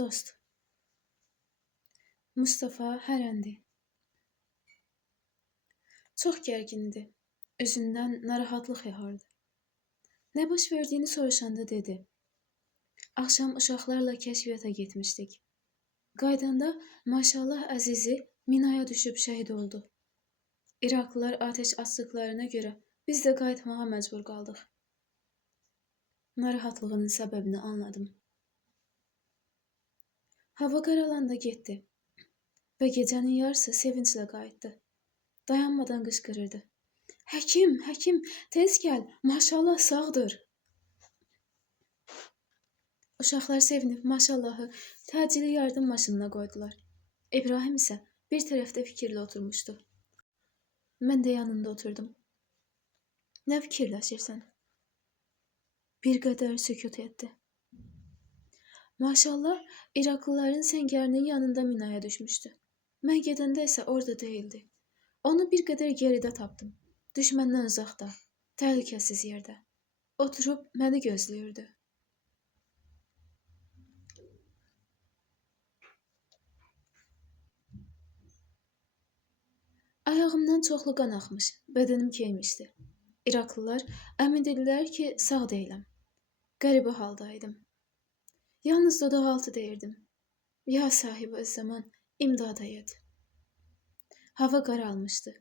Dost. Mustafa hərəndi. Çox gərgin idi. Üzündən narahatlıq yağardı. Nə baş verdiyini soruşanda dedi. Axşam uşaqlarla kəşfiyyata getmişdik. Qaydanda maşallah əzizi minaya düşüb şəhid oldu. İraqlılar ateş açdıqlarına görə biz də qayıtmağa məcbur qaldıq. Narahatlığının səbəbini anladım. Hava qaralanda getdi və gecənin yarısı sevinclə qayıtdı. Dayanmadan qışqırırdı. Həkim, həkim, tez gəl, maşallah sağdır. Uşaqlar sevinib maşallahı təcili yardım maşınına qoydular. İbrahim isə bir tərəfdə fikirli oturmuşdu. Mən də yanında oturdum. Nə fikirləşirsən? Bir qədər sükut etdi. Maşallah, İraqlıların səngərinin yanında minaya düşmüşdü. Mən gedəndə isə orada deyildi. Onu bir qədər geridə tapdım. Düşməndən uzaqda, təhlükəsiz yerdə. Oturub məni gözləyirdi. Ayağımdan çoxlu qan axmış, bədənim keymişdi. İraqlılar əmin dedilər ki, sağ deyiləm. Qəribə haldaydım. Yalnız dodaqaltı deyirdim. Ya sahib öz zaman, imdada yet. Hava qaralmışdı.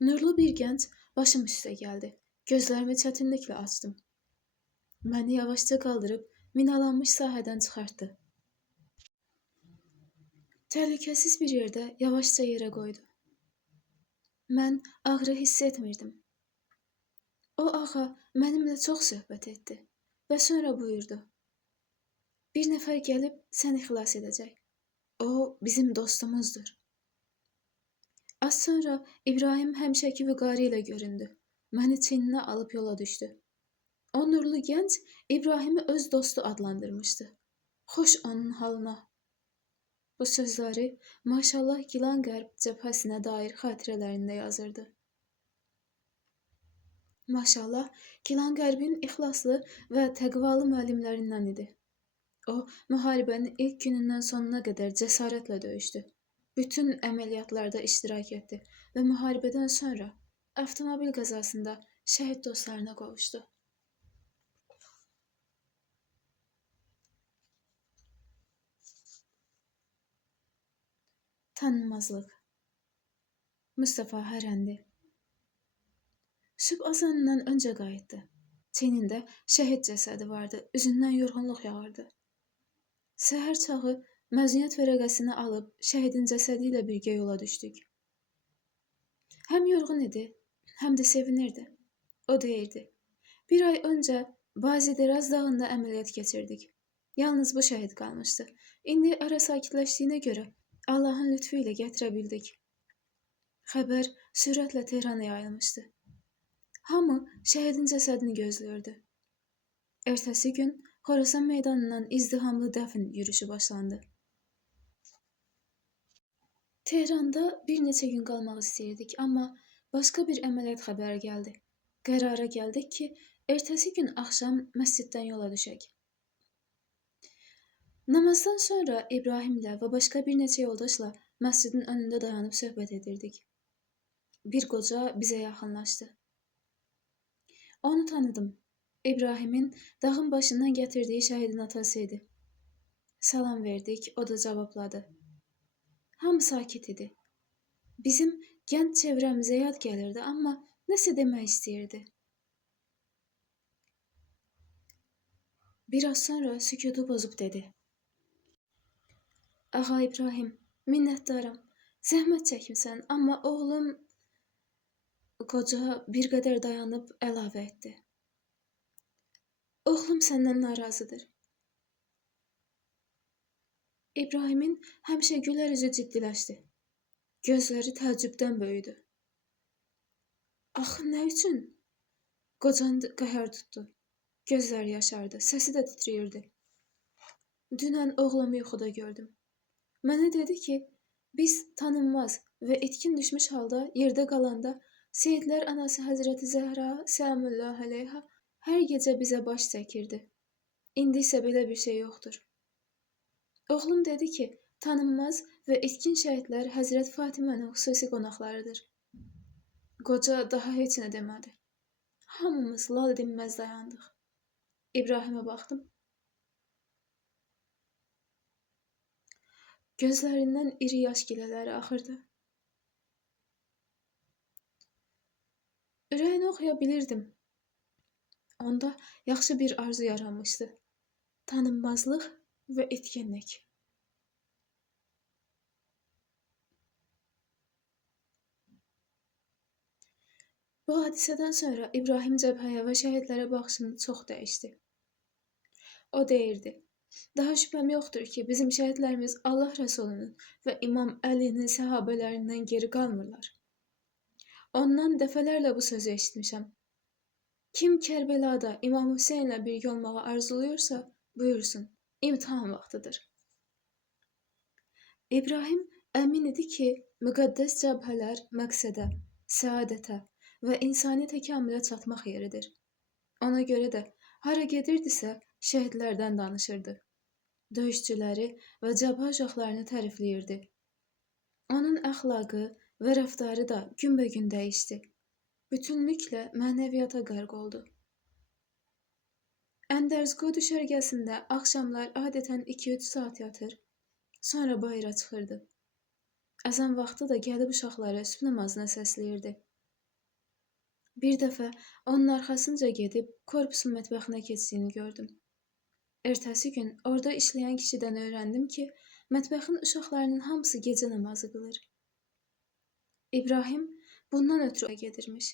Nurlu bir gənc başım üstə gəldi. Gözlərimi çətinliklə açdım. Məni yavaşca qaldırıb minalanmış sahədən çıxartdı. Təhlükəsiz bir yerdə yavaşca yerə qoydu. Mən ağrı hiss etmirdim. O ağa mənimlə çox söhbət etdi və sonra buyurdu. Bir nəfər gəlib səni xilas edəcək. O bizim dostumuzdur. Az sonra İbrahim həmişəki vüqarı ilə göründü. Məni çiyninə alıb yola düşdü. O nurlu gənc İbrahimi öz dostu adlandırmışdı. Xoş onun halına. Bu sözləri maşallah Gilan Qərb cəbhəsinə dair xatirələrində yazırdı. Maşallah Gilan Qərbin ixlaslı və təqvalı müəllimlərindən idi. O, müharibənin ilk günündən sonuna qədər cəsarətlə döyüşdü. Bütün əməliyyatlarda iştirak etdi və müharibədən sonra avtomobil qəzasında şəhid dostlarına qovuşdu. Tanınmazlıq. Mustafa hərəndi. Sübh azanından öncə qayıtdı. Çiynində şəhid cəsədi vardı, üzündən yorğunluq yağardı. Səhər çağı məzuniyyət vərəqəsini alıb şəhidin cəsədi ilə birgə yola düşdük. Həm yorğun idi, həm də sevinirdi. O deyirdi, bir ay öncə Bazideraz dağında əməliyyat keçirdik. Yalnız bu şəhid qalmışdı. İndi ara sakitləşdiyinə görə Allahın lütfu ilə gətirə bildik. Xəbər sürətlə Tehrana yayılmışdı. Hamı şəhidin cəsədini gözləyirdi. Ertəsi gün Xorasan meydanından izdihamlı dəfn yürüşü başlandı. Tehranda bir neçə gün qalmaq istəyirdik, amma başqa bir əməliyyat xəbəri gəldi. Qərara gəldik ki, ertəsi gün axşam məsciddən yola düşək. Namazdan sonra İbrahimlə və başqa bir neçə yoldaşla məscidin önündə dayanıb söhbət edirdik. Bir qoca bizə yaxınlaşdı. Onu tanıdım. İbrahimin dağın başından gətirdiyi şəhidin atası idi. Salam verdik, o da cavabladı. Hamı sakit idi. Bizim gənc çevrəmizə yad gəlirdi, amma nəsə demək istəyirdi. Biraz sonra sükutu bozub dedi. Ağa İbrahim, minnətdaram. Zəhmət çəkmisən, amma oğlum... Qoca bir qədər dayanıb əlavə etdi. Oğlum səndən narazıdır. İbrahimin həmişə gülər üzü ciddiləşdi. Gözləri təəccübdən böyüdü. Axı nə üçün? Qocanı qəhər tutdu. Gözləri yaşardı, səsi də titrəyirdi. Dünən oğlumu yuxuda gördüm. Mənə dedi ki, biz tanınmaz və itkin düşmüş halda yerdə qalanda Seyidlər anası Həzrəti Zəhra Səlamullah əleyha hər gecə bizə baş çəkirdi. İndi isə belə bir şey yoxdur. Oğlum dedi ki, tanınmaz və itkin şəhidlər Həzrət Fatimənin xüsusi qonaqlarıdır. Qoca daha heç nə demədi. Hamımız lal dinməz dayandıq. İbrahimə baxdım. Gözlərindən iri yaş gilələri axırdı. Ürəyini oxuya bilirdim. Onda yaxşı bir arzu yaranmışdı. Tanınmazlıq və itkinlik. Bu hadisədən sonra İbrahim cəbhəyə və şəhidlərə baxışını çox dəyişdi. O deyirdi, daha şübhəm yoxdur ki, bizim şəhidlərimiz Allah Rəsulunun və İmam Əlinin səhabələrindən geri qalmırlar. Ondan dəfələrlə bu sözü eşitmişəm. Kim Kərbəlada İmam Hüseynlə birgə olmağı arzuluyursa, buyursun, imtihan vaxtıdır. İbrahim əmin idi ki, müqəddəs cəbhələr məqsədə, səadətə və insani təkamülə çatmaq yeridir. Ona görə də hara gedirdisə, şəhidlərdən danışırdı. Döyüşçüləri və cəbhə uşaqlarını tərifləyirdi. Onun əxlaqı və rəftarı da günbəgün dəyişdi. Bütünlüklə mənəviyyata qərq oldu. Əndərzqu düşərgəsində axşamlar adətən 2-3 saat yatır, sonra bayıra çıxırdı. Əzan vaxtı da gəlib uşaqları sübh namazına səsləyirdi. Bir dəfə onun arxasınca gedib korpusun mətbəxinə keçdiyini gördüm. Ertəsi gün orada işləyən kişidən öyrəndim ki, mətbəxin uşaqlarının hamısı gecə namazı qılır. İbrahim bundan ötürü gedirmiş.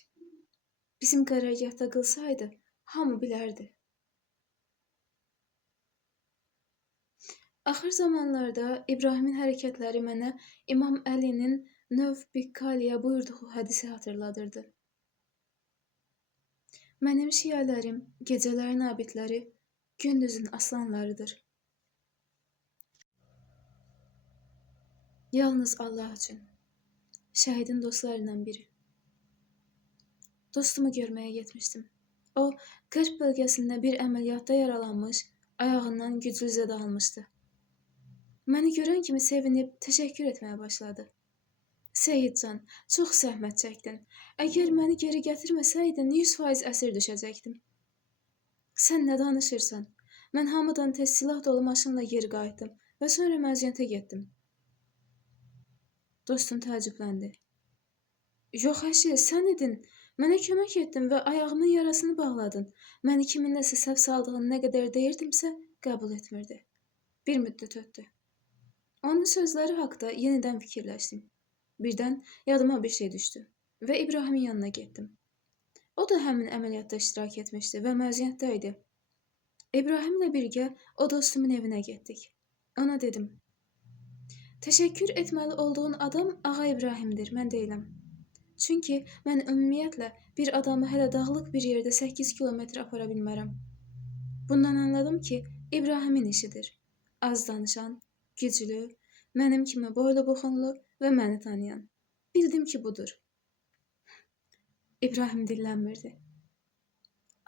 Bizim qərargahda qılsaydı, hamı bilərdi. Axır zamanlarda İbrahimin hərəkətləri mənə İmam Əlinin Növ Bikkaliyə buyurduğu hədisi hatırladırdı. Mənim şiələrim, gecələrin abidləri, gündüzün aslanlarıdır. Yalnız Allah üçün. Şəhidin dostlarından biri. Dostumu görməyə getmişdim. O, qərb bölgəsində bir əməliyyatda yaralanmış, ayağından güclü zədə almışdı. Məni görən kimi sevinib təşəkkür etməyə başladı. Seyidcan, çox zəhmət çəkdin. Əgər məni geri gətirməsəydin, 100% əsir düşəcəkdim. Sən nə danışırsan? Mən hamıdan tez silah dolu maşınla geri qayıtdım və sonra məzuniyyətə getdim. Dostum təəccübləndi. Yox əşi, sən idin. Mənə kömək etdin və ayağımın yarasını bağladın. Məni kiminləsə səhv saldığını nə qədər deyirdimsə, qəbul etmirdi. Bir müddət ötdü. Onun sözləri haqda yenidən fikirləşdim. Birdən yadıma bir şey düşdü və İbrahimin yanına getdim. O da həmin əməliyyatda iştirak etmişdi və məzuniyyətdə idi. İbrahimlə birgə o dostumun evinə getdik. Ona dedim, təşəkkür etməli olduğun adam Ağa İbrahimdir, mən deyiləm. Çünki mən ümumiyyətlə bir adamı hələ dağlıq bir yerdə 8 kilometr apara bilmərəm. Bundan anladım ki, İbrahimin işidir. Az danışan, güclü, mənim kimi boylu buxunlu və məni tanıyan. Bildim ki, budur. İbrahim dillənmirdi.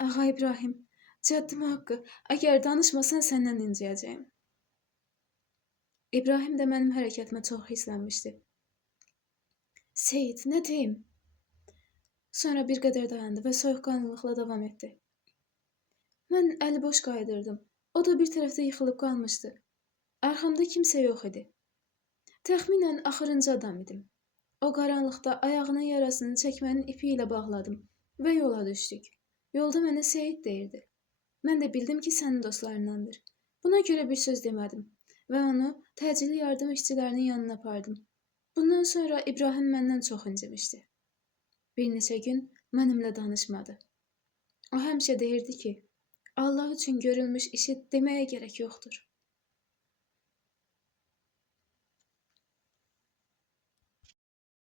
Ağa İbrahim, cəddim haqqı, əgər danışmasan səndən inciyəcəyim. İbrahim də mənim hərəkətimə çox hisslənmişdi. Seyid, nə deyim? Sonra bir qədər dayandı və soyuqqanlılıqla davam etdi. Mən əli boş qayıdırdım. O da bir tərəfdə yıxılıb qalmışdı. Arxamda kimsə yox idi. Təxminən axırıncı adam idim. O qaranlıqda ayağının yarasını çəkmənin ipi ilə bağladım və yola düşdük. Yolda mənə Seyid deyirdi. Mən də bildim ki, sənin dostlarındandır. Buna görə bir söz demədim və onu təcili yardım işçilərinin yanına apardım. Bundan sonra İbrahim məndən çox incimişdi. Bir neçə gün mənimlə danışmadı. O həmişə deyirdi ki, Allah üçün görülmüş işi deməyə gərək yoxdur.